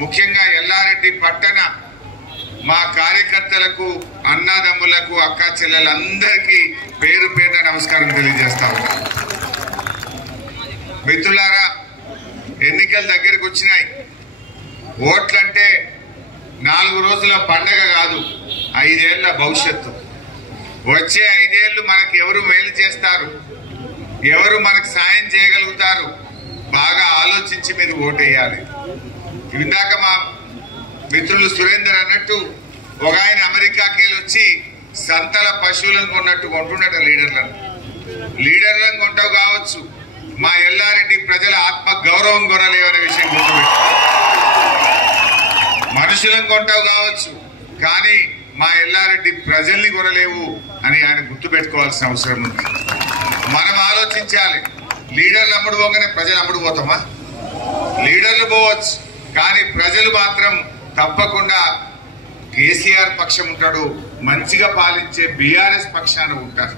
ముఖ్యంగా ఎల్లారెడ్డి పట్టణ మా కార్యకర్తలకు అన్నదమ్ములకు అక్క చెల్లెలందరికీ పేరు పేరున నమస్కారం తెలియజేస్తా ఉన్నాను. మిత్రులారా, ఎన్నికల దగ్గరికి వచ్చినాయి. ఓట్లంటే 4 రోజుల పండగ కాదు, 5 ఏళ్ల భవిష్యత్తు. వచ్చే 5 ఏళ్లు మనకు ఎవరు మేలు చేస్తారు, ఎవరు మనకు సాయం చేయగలుగుతారు, బాగా ఆలోచించి మీరు ఓటేయాలి. ఇందాక మా మిత్రులు సురేందర్ అన్నట్టు ఒక ఆయన అమెరికాకి వచ్చి సంతల పశువులను కొన్నట్టు కొంటున్నట్ట లీడర్లను కొంటావు కావచ్చు, మా ఎల్లారెడ్డి ప్రజల ఆత్మ గౌరవం కొనలేవనే విషయం గుర్తుపెట్టు. మనుషులను కొంటావు కావచ్చు, కానీ మా ఎల్లారెడ్డి ప్రజల్ని కొనలేవు అని ఆయన గుర్తుపెట్టుకోవాల్సిన అవసరం ఉంది. మనం ఆలోచించాలి. లీడర్లు అమ్ముడు పోగానే ప్రజలు అమ్ముడు పోతామా? లీడర్లు పోవచ్చు, కానీ ప్రజలు మాత్రం తప్పకుండా కేసీఆర్ పక్షం ఉంటాడు, మంచిగా పాలించే బీఆర్ఎస్ పక్షాన ఉంటారు.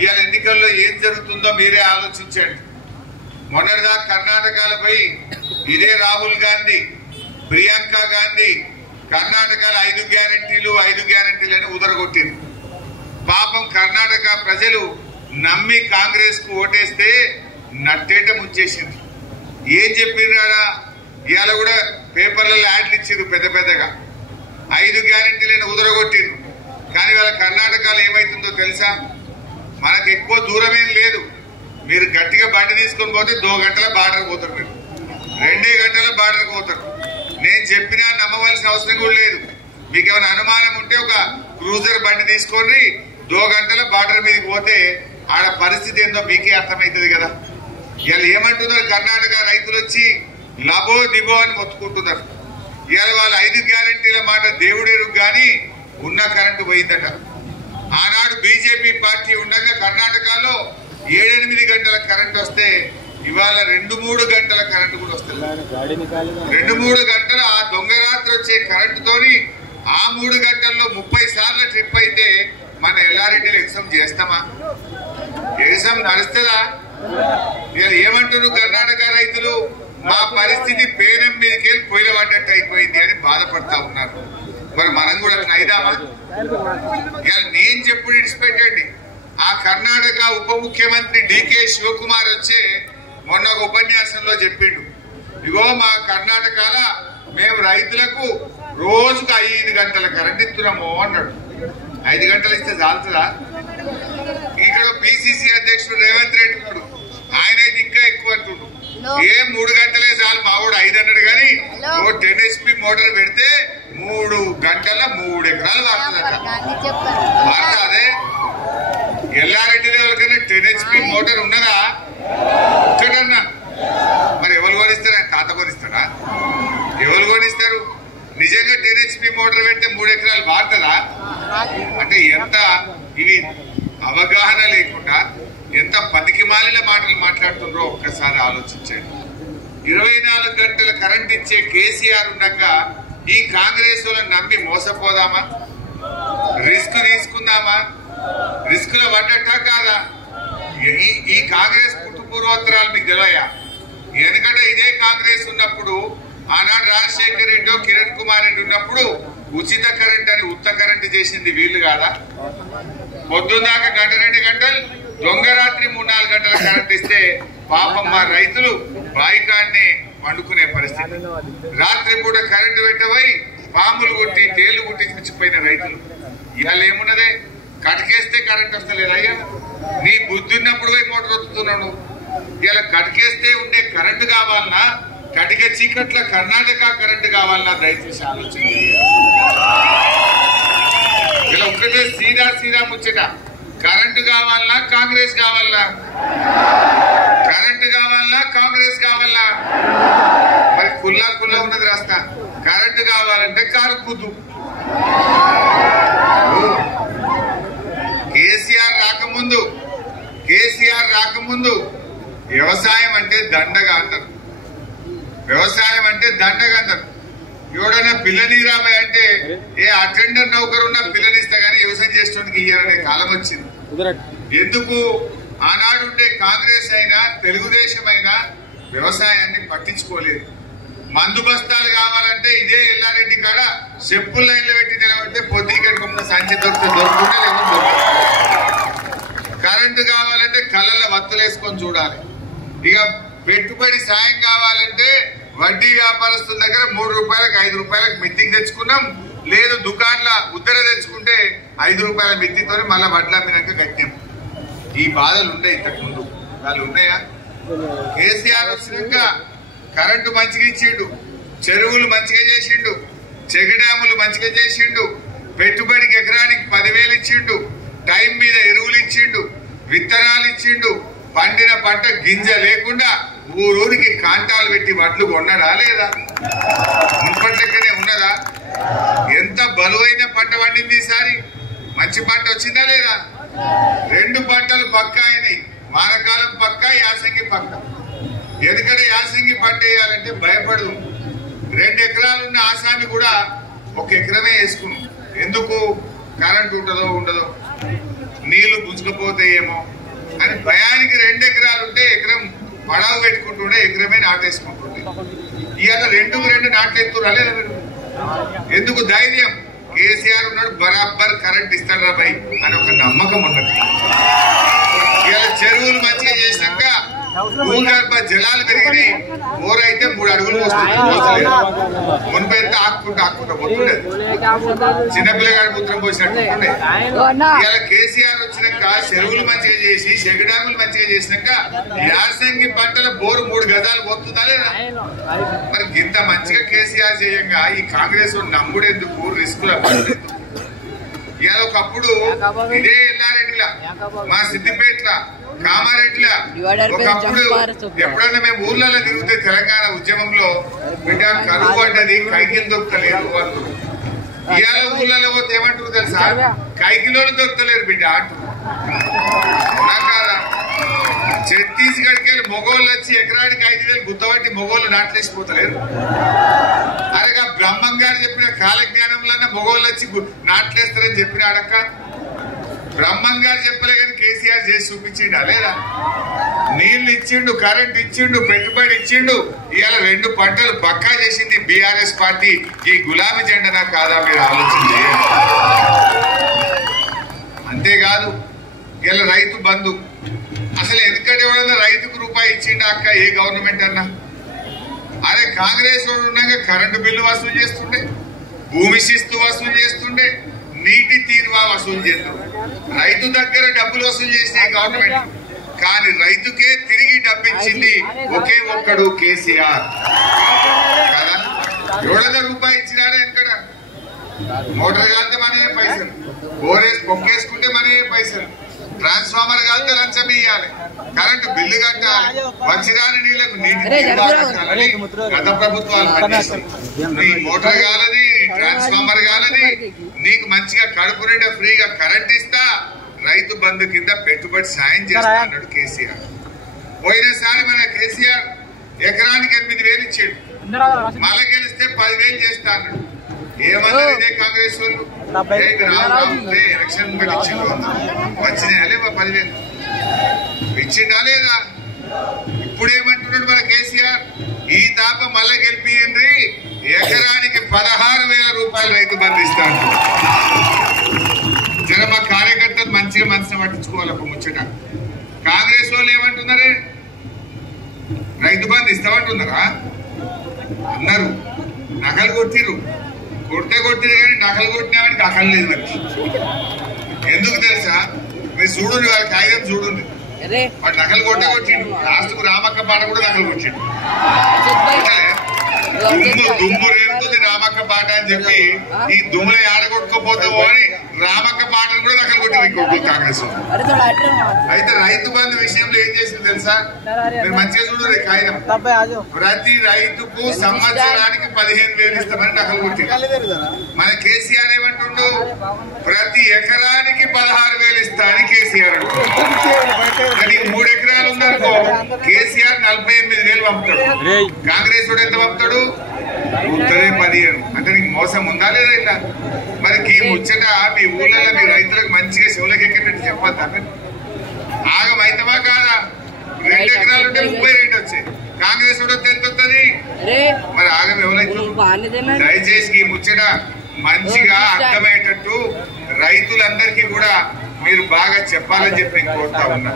ఇవాళ ఎన్నికల్లో ఏం జరుగుతుందో మీరే ఆలోచించండి. మొన్నటిదా కర్ణాటకలో పోయి ఇదే రాహుల్ గాంధీ, ప్రియాంక గాంధీ కర్ణాటకలో 5 గ్యారెంటీలు అని ఉదరగొట్టింది. పాపం కర్ణాటక ప్రజలు నమ్మి కాంగ్రెస్ కు ఓటేస్తే నట్టేట ముంచేసింది. ఏం చెప్పిండ్రా? ఇవాళ కూడా పేపర్లలో యాడ్లు ఇచ్చారు పెద్దగా. 5 గ్యారెంటీలను ఉదరగొట్టిండ్రు. కానీ వాళ్ళ కర్ణాటకలో ఏమైతుందో తెలుసా? మనకు ఎక్కువ దూరమేం లేదు. మీరు గట్టిగా బండి తీసుకొని పోతే 2 గంటల బార్డర్ పోతారు, మీరు 2 గంటల బార్డర్ పోతారు. నేను చెప్పినా నమ్మవలసిన అవసరం కూడా లేదు. మీకు ఏమైనా అనుమానం ఉంటే ఒక క్రూజర్ బండి తీసుకొని 2 గంటల బార్డర్ మీదకి పోతే ఆడ పరిస్థితి ఏందో మీకే అర్థమవుతుంది కదా. ఇవాళ ఏమంటున్నారు కర్ణాటక రైతులు వచ్చి లబో దిబో అని మొత్తుకుంటున్నారు. ఇవాళ వాళ్ళ 5 గ్యారెంటీల మాట దేవుడేరు కానీ ఉన్న కరెంటు పోయిందట. ఆనాడు బీజేపీ పార్టీ ఉండగా కర్ణాటకలో 7-8 గంటల కరెంటు వస్తే ఇవాళ 2-3 గంటల కరెంటు కూడా వస్తుంది. 2-3 గంటల ఆ దొంగ రాత్రి వచ్చే కరెంటుతోని ఆ 3 గంటల్లో 30 సార్లు ట్రిప్ అయితే మన ఎల్లారెడ్డిలో ఎగ్జామ్ చేస్తామా? ఎగ్జామ్ నడుస్తుందా? ఏమంటారు కర్ణాటక రైతులు? మా పరిస్థితి పేనం మీదకెళ్ళి పొయ్యిల పడ్డట్టు అయిపోయింది అని బాధపడతా ఉన్నారు. మరి మనం కూడా అయిదామా? నేను చెప్పుడు ఇడిచిపెట్టండి. ఆ కర్ణాటక ఉప ముఖ్యమంత్రి డికే శివకుమార్ వచ్చే మొన్న ఒక ఉపన్యాసంలో చెప్పిండు, ఇగో మా కర్ణాటకలో మేము రైతులకు రోజుకు 5 గంటల కరెంట్ ఇస్తున్నాము అన్నాడు. 5 గంటలు ఇస్తే చాలుతుందా? ఇక్కడ పిసిసి అధ్యక్షుడు రేవంత్ రెడ్డి ఉన్నాడు, ఆయన ఇంకా ఎక్కువ అంటున్నాడు. 3 గంటలే చాలు, మా వాడు 5 అన్నాడు. కానీ 10 HP మోటార్ పెడితే 3 గంటల 3 ఎకరాలు వాడుతుందట. వాడతా అదే ఎల్లారెడ్డి ఎవరికైనా 10 HP మోటార్ ఉన్నదా? ఒక్కటన్నా. మరి ఎవరు కొనిస్తారు? ఆయన తాత కొనిస్తాడా? ఎవరు కొనిస్తారు? నిజంగా 10 HP మోటార్ పెడితే 3 ఎకరాలు వాడుతుందా? అంటే ఎంత ఇవి అవగాహన లేకుండా ఎంత పనికి మాలిన మాటలు మాట్లాడుతుండ్రో ఒక్కసారి ఆలోచించండి. 24 గంటల కరెంట్ ఇచ్చే కేసీఆర్ ఉండగా ఈ కాంగ్రెస్ వాళ్ళని నమ్మి మోసపోదామా? రిస్క్ తీసుకుందామా? రిస్క్ లో పడ్డట్టా కాదా? ఈ కాంగ్రెస్ పూర్వోత్తరాలు మీకు తెలియయా? ఎందుకంటే ఇదే కాంగ్రెస్ ఉన్నప్పుడు ఆనాడు రాజశేఖర రెడ్డి, కిరణ్ కుమార్ రెడ్డి ఉన్నప్పుడు ఉచిత కరెంట్ అని ఉత్త కరెంట్ చేసింది వీళ్ళు కాదా? పొద్దున్నాక 1-2 గంటలు, దొంగ రాత్రి 3-4 గంటల కరెంట్ ఇస్తే పాపం మా రైతులు బాయికాన్ని వండుకునే పరిస్థితి. రాత్రి పూట కరెంటు పెట్టబోయి పాములు కొట్టి తేళ్లు కొట్టి చచ్చిపోయిన రైతులు. ఇవాళ ఏమున్నదే? కటకేస్తే కరెంట్ వస్తలేదు. అయ్యా, నీ బుద్ధి ఉన్నప్పుడు పోయి మోటార్ వస్తున్నాడు. ఇలా కటకేస్తే ఉండే కరెంటు కావాలన్నా, కటిక చీకట్ల కర్ణాటక కరెంటు కావాలన్నా దయచేసి ఆలోచన. ఇలా ఒక్కటే సీదా ముచ్చట. కరెంటు కావాలన్నా కాంగ్రెస్ కావాలన్నా? కరెంటు కావాలన్నా కాంగ్రెస్ కావాలన్నా? మరి కుల్లా ఉన్నది రాస్తా. కరెంటు కావాలంటే కారు కుద్దు. కేసీఆర్ రాకముందు వ్యవసాయం అంటే దండగా అన్నారు. ఎవడైనా పిల్లనిరాబాయ్ అంటే ఏ అటెండర్ నౌకరున్నా పిల్లనిస్తా గానీ వ్యవసాయం చేసేవాడికి ఇయ్యాలనే కాలం వచ్చింది. ఎందుకు? ఆనాడు ఉండే కాంగ్రెస్ అయినా తెలుగుదేశం అయినా వ్యవసాయాన్ని పట్టించుకోలేదు. మందు బస్తాలు కావాలంటే ఇదే ఎల్లారెడ్డి కాడ చెప్పుల లైన్లో పెట్టి నిలబడితే పొద్దుకొక సంచి దొరుకుతుంటే లేకపోతే కరెంటు కావాలంటే కళ్ళలో వత్తులేసుకొని చూడాలి. ఇక పెట్టుబడి సాయం కావాలంటే వడ్డీ వ్యాపారస్తుల దగ్గర 3 రూపాయలకు 5 రూపాయలకు మిత్తికి తెచ్చుకున్నాం. లేదు దుకాణంలో ఉద్దర తెచ్చుకుంటే 5 రూపాయల మిత్తితో మళ్ళీ వడ్లు అమ్మినాక కట్టాం. ఈ బాధలు ఉండే ఇంతకు ముందు, వాళ్ళు ఉన్నాయా? కేసీఆర్ వచ్చినాక కరెంటు మంచిగా ఇచ్చిండు, చెరువులు మంచిగా చేసిండు, చెక్ డ్యాములు మంచిగా చేసిండు, పెట్టుబడికి ఎకరానికి 10,000 ఇచ్చిండు, టైం మీద ఎరువులు ఇచ్చిండు, విత్తనాలు ఇచ్చిండు, పండిన పంట గింజ లేకుండా ఊరూరికి కాంటాలు పెట్టి వడ్లు కొన్నాడా లేదా? మున్పట్లెక్కనే ఉన్నదా? ఎంత బలువైన పంట పండింది ఈసారి? మంచి పంట వచ్చిందా లేదా? 2 పంటలు పక్కా అయినాయి, వానకాలం పక్క, యాసంగి పక్క. ఎందుకంటే యాసంగి పంట వేయాలంటే భయపడదు. 2 ఎకరాలున్న ఆసామి కూడా 1 ఎకరమే వేసుకున్నాం. ఎందుకు? కరెంట్ ఉంటుందో ఉండదో, నీళ్లు గుంజుకపోతాయేమో అని భయానికి 2 ఎకరాలు ఉంటే ఎకరం పడావు పెట్టుకుంటుండే, ఎకరమే నాటేసుకుంటుండే. ఇవాళ 2 నాట్లు ఎత్తురా లేదా? ఎందుకు? ధైర్యం. కేసీఆర్ ఉన్నాడు, బరాబర్ కరెంట్ ఇస్తారా భయ్ అని ఒక నమ్మకం ఉన్నది. ఇవాళ చెరువులు మంచిగా చేసినాక భూగర్భ జలాలు పెరిగినాయి. ఊరైతే 3 అడుగులు వస్తుంది. మున్పు ఎంత ఆక్కుంటా పోతుండేది, చిన్నపిల్లగాడి పుత్రం పోసినట్టు. ఇవాళ కేసీఆర్ వచ్చినాక చెరువులు మంచిగా చేసి చెక్ డ్యాములు మంచిగా చేసినాక యాసంగి పంటల బోరు 3 గజాలు పోతుందా లేదా? మరి ఇంత మంచిగా కేసీఆర్ చేయంగా ఈ కాంగ్రెస్ నమ్ముడెందుకు, రిస్కుల పడేందుకు? ఇవాళ ఒకప్పుడు ఇదే ఎల్లారెడ్డిలా, మా సిద్దిపేటలా, కామారెడ్డిలా ఒకప్పుడు ఎప్పుడైనా మేము ఊర్లలో తిరిగితే తెలంగాణ ఉద్యమంలో బిడ్డ కరువు పడ్డది, కైకిలు దొరకలేదు అంటారు. ఇవాళ ఊర్లలో పోతే ఏమంటారు తెలుసా? కైకిలోని దొరకలేరు బిడ్డ అంటారు. కాదా? ఛత్తీస్గఢ్కి వెళ్ళి మొగోళ్ళు వచ్చి ఎకరానికి 5,000 గుత్తబట్టి మొగోళ్ళు నాట్లేసిపోతలేరు. అలాగా బ్రహ్మం గారు చెప్పిన కాలజ్ఞానంలో మొగోళ్ళు వచ్చి నాట్లేస్తారని చెప్పిన అడక్క బ్రహ్మం గారు చెప్పలే కానీ కేసీఆర్ చేసి చూపించిండా లేదా? నీళ్లు ఇచ్చిండు, కరెంట్ ఇచ్చిండు, పెట్టుబడి ఇచ్చిండు. ఇవాళ 2 పంటలు పక్కా చేసింది బీఆర్ఎస్ పార్టీ. ఈ గులాబీ జెండనా కాదా? మీరు ఆలోచన చేయండి. అంతేకాదు ఇలా రైతు బంధు, అసలు ఎందుకంటే ఎవడన్నా రైతుకు రూపాయి ఇచ్చిండా అక్క ఏ గవర్నమెంట్ అన్నా? అరే కాంగ్రెస్ వాడు ఉండగా కరెంటు బిల్లు వసూలు చేస్తుండే, భూమి శిస్తు వసూలు చేస్తుండే, నీటి తీరువా వసూలు చేస్తుండే. రైతు దగ్గర డబ్బులు వసూలు చేసిన గవర్నమెంట్, కానీ రైతుకే తిరిగి డబ్బిచ్చింది ఒకే ఒక్కడు కేసీఆర్ కదా. ఎవడన్నా రూపాయి ఇచ్చినాడే ఎక్కడ? మోటార్ కాలితే మనయే పైసలు, బోరేసి పొక్కేసుకుంటే మనయే పైసలు, ట్రాన్స్ఫార్మర్ కాలితే లంచం ఇయ్యాలి, కరెంటు బిల్లు కట్టాలి, వచ్చిరాని నీళ్లకు నీటి కట్టాలని గత ప్రభుత్వాలు పనిచేస్తాయి. నీ మోటార్ కాలది, ట్రాన్స్ఫార్మర్ కాలది, నీకు మంచిగా కడుపు నిండా ఫ్రీగా కరెంట్ ఇస్తా, రైతు బంధు కింద పెట్టుబడి సాయం చేస్తా అన్నాడు కేసీఆర్. పోయినసారి మన కేసీఆర్ ఎకరానికి 8,000 ఇచ్చాడు, మళ్ళా గెలిస్తే 10,000 చేస్తా అన్నాడు. ఏమన్నారు ఇదే కాంగ్రెస్ వాళ్ళు? ఎలక్షన్ బట్టి ఇచ్చిండు, వచ్చినాయా లేవా 10,000 ఇచ్చిండా లేదా? ఇప్పుడు ఏమంటున్నాడు మన కేసీఆర్? ఈ తాప మళ్ళా గెలిపియండి, ఎకరానికి 16,000 రూపాయలు రైతు బంధు ఇస్తా అంటారు. జర మా కార్యకర్తలు మంచిగా మనసును పట్టించుకోవాలి. ఒక ముచ్చట కాంగ్రెస్ వాళ్ళు ఏమంటున్నారే? రైతు బంధు ఇస్తామంటున్నారా? అన్నారు, నకలు కొట్టిరు, కొట్టిరు కానీ నకలు కొట్టినామని నకలు లేదు మనకి. ఎందుకు తెలుసా? మీరు చూడండి, వాళ్ళ కాగితం చూడండి, వాడు నకలు కొట్టిండు. లాస్ట్ కు రామక్క పాట కూడా నకలు కొట్టిండు. దుమ్ము రేపుతుంది రామక్క పాట అని చెప్పి ఈ దుమ్ములో ఆడగొట్టుకోపోతావు అని రామక్క పాటను కూడా నకలు కొట్టింది ఇంకొక కాంగ్రెస్. అయితే రైతు బంధు విషయంలో ఏం చేసింది తెలుసా? మీరు మంచిగా చూడండి కాగితం. ప్రతి రైతుకు సంవత్సరానికి 15,000 ఇస్తామని నకలు కొట్టింది. మన కేసీఆర్ ఏమంటుండు? ప్రతి ఎకరానికి 16,000 ఇస్తా అని కేసీఆర్ అంటారు. కానీ 3 ఎకరాలు ఉందనుకో కేసీఆర్ 48,000 పంపుతాడు. కాంగ్రెస్ వాడు ఎంత పంపుతాడు? 15. అంటే నీకు మోసం ఉందా లేదా? ఇలా మరి ఈ ముచ్చట మీ ఊళ్ళలో మీ రైతులకు మంచిగా చెవులకు ఎక్కేటట్టు చెప్పద్దా? ఆగమైతమా కాదా? 2 ఎకరాలు ఉంటే 32 వచ్చాయి. కాంగ్రెస్ వాడు ఎంత వస్తుంది? మరి ఆగ దయచేసి ఈ ముచ్చట మంచిగా అర్థమయ్యేటట్టు రైతులందరికీ కూడా మీరు బాగా చెప్పాలని చెప్పి కోరుతా ఉన్నా.